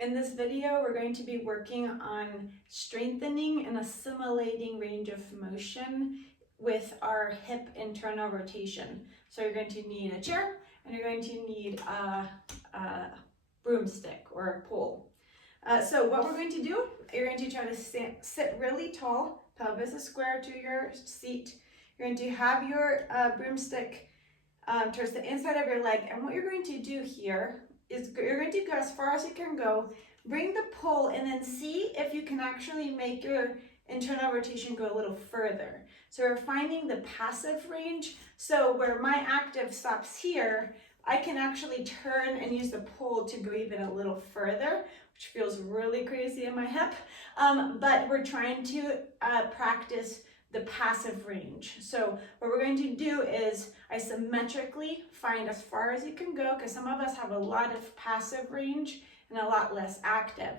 In this video, we're going to be working on strengthening and assimilating range of motion with our hip internal rotation. So you're going to need a chair and you're going to need a broomstick or a pole. So what we're going to do, you're going to try to sit really tall, pelvis is square to your seat. You're going to have your broomstick towards the inside of your leg, and what you're going to do here is you're going to go as far as you can go, bring the pole, and then see if you can actually make your internal rotation go a little further. So we're finding the passive range. So where my active stops here, I can actually turn and use the pole to go even a little further, which feels really crazy in my hip. But we're trying to practice the passive range. So what we're going to do is isometrically find as far as you can go, because some of us have a lot of passive range and a lot less active.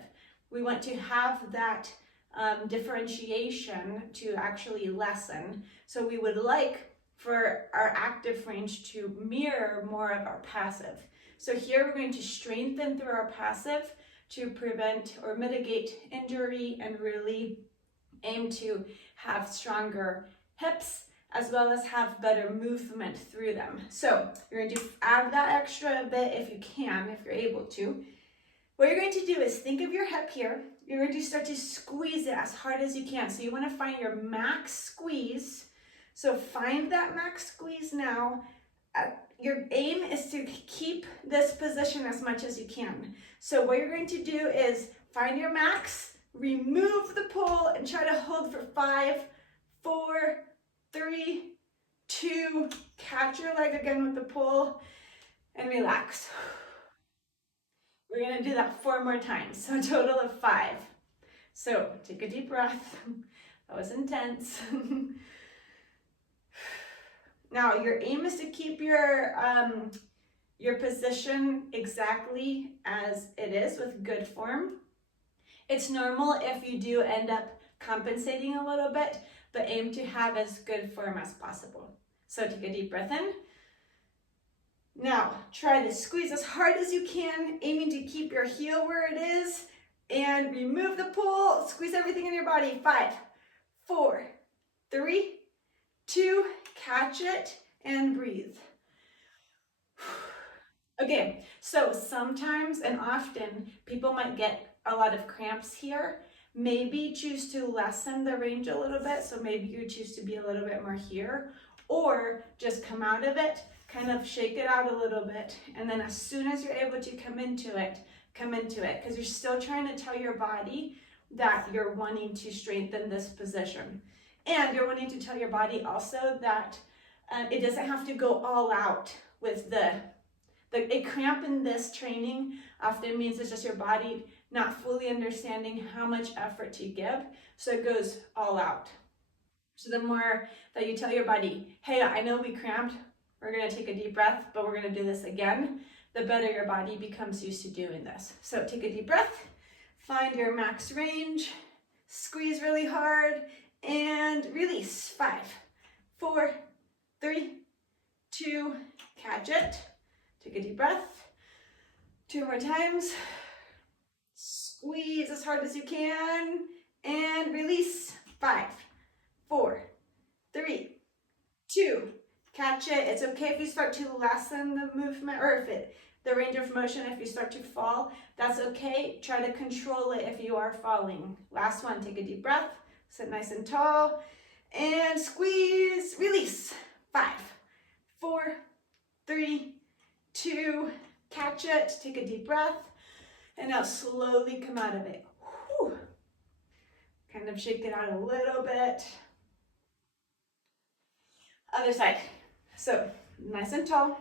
We want to have that differentiation to actually lessen. So we would like for our active range to mirror more of our passive. So here we're going to strengthen through our passive to prevent or mitigate injury and really aim to have stronger hips as well as have better movement through them. So you're going to add that extra bit if you can, if you're able to. What you're going to do is think of your hip here. You're going to start to squeeze it as hard as you can. So you want to find your max squeeze. So find that max squeeze now. Your aim is to keep this position as much as you can. So what you're going to do is find your max, remove the pole, and try to hold for 5, 4, 3, 2, catch your leg again with the pole, and relax. We're gonna do that 4 more times, so a total of 5. So take a deep breath. That was intense. Now your aim is to keep your position exactly as it is with good form. It's normal if you do end up compensating a little bit, but aim to have as good form as possible. So take a deep breath in. Now try to squeeze as hard as you can, aiming to keep your heel where it is, and remove the pull. Squeeze everything in your body. 5, 4, 3, 2, catch it, and breathe. Okay, so sometimes and often people might get a lot of cramps here. Maybe choose to lessen the range a little bit. So maybe you choose to be a little bit more here, or just come out of it, kind of shake it out a little bit. And then as soon as you're able to come into it, because you're still trying to tell your body that you're wanting to strengthen this position. And you're wanting to tell your body also that it doesn't have to go all out with a cramp in this training often means it's just your body not fully understanding how much effort to give, so it goes all out. So the more that you tell your body, hey, I know we cramped, we're gonna take a deep breath, but we're gonna do this again, the better your body becomes used to doing this. So take a deep breath, find your max range, squeeze really hard, and release. 5, 4, 3, 2, catch it. Take a deep breath. 2 more times. Squeeze as hard as you can, and release. 5, 4, 3, 2, catch it. It's okay if you start to lessen the movement, or if the range of motion, if you start to fall, that's okay. Try to control it if you are falling. Last one, take a deep breath, sit nice and tall, and squeeze, release. 5, 4, 3, 2, catch it, take a deep breath, and now slowly come out of it. Whew. Kind of shake it out a little bit. Other side. So nice and tall,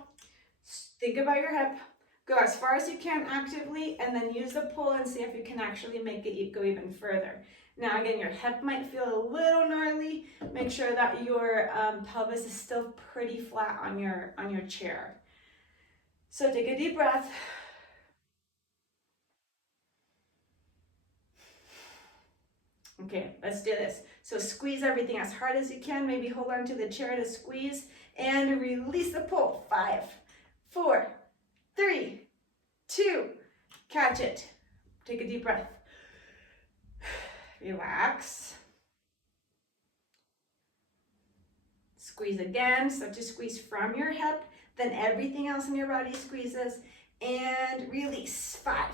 think about your hip, go as far as you can actively, and then use the pull and see if you can actually make it go even further. Now again, your hip might feel a little gnarly. Make sure that your pelvis is still pretty flat on your chair. So take a deep breath. Okay, let's do this. So squeeze everything as hard as you can. Maybe hold on to the chair to squeeze and release the pull. 5, 4, 3, 2, catch it. Take a deep breath. Relax. Squeeze again, so just squeeze from your hip, then everything else in your body squeezes, and release. 5,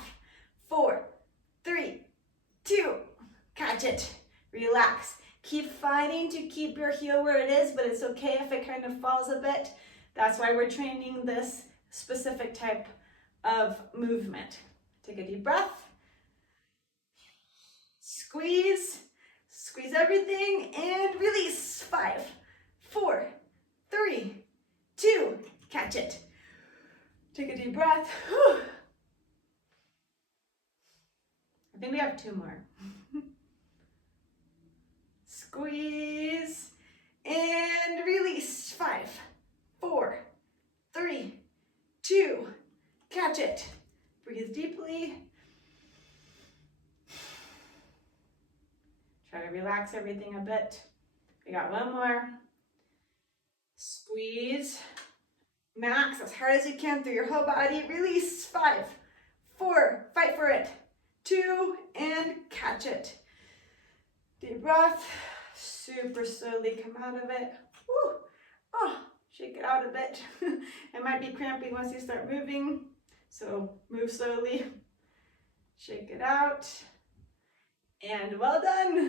4, 3, 2, catch it. Relax. Keep fighting to keep your heel where it is, but it's okay if it kind of falls a bit. That's why we're training this specific type of movement. Take a deep breath. Squeeze. Squeeze everything and release. 5, 4, 3, 2, catch it. Take a deep breath. Whew. I think we have 2 more. Squeeze and release. 5, 4, 3, 2, catch it. Breathe deeply. Try to relax everything a bit. We got 1 more. Squeeze. Max as hard as you can through your whole body. Release. 5, 4, fight for it. 2, and catch it. Deep breath. Super slowly come out of it. Woo. Oh, shake it out a bit. It might be cramping once you start moving, so move slowly. Shake it out. And well done.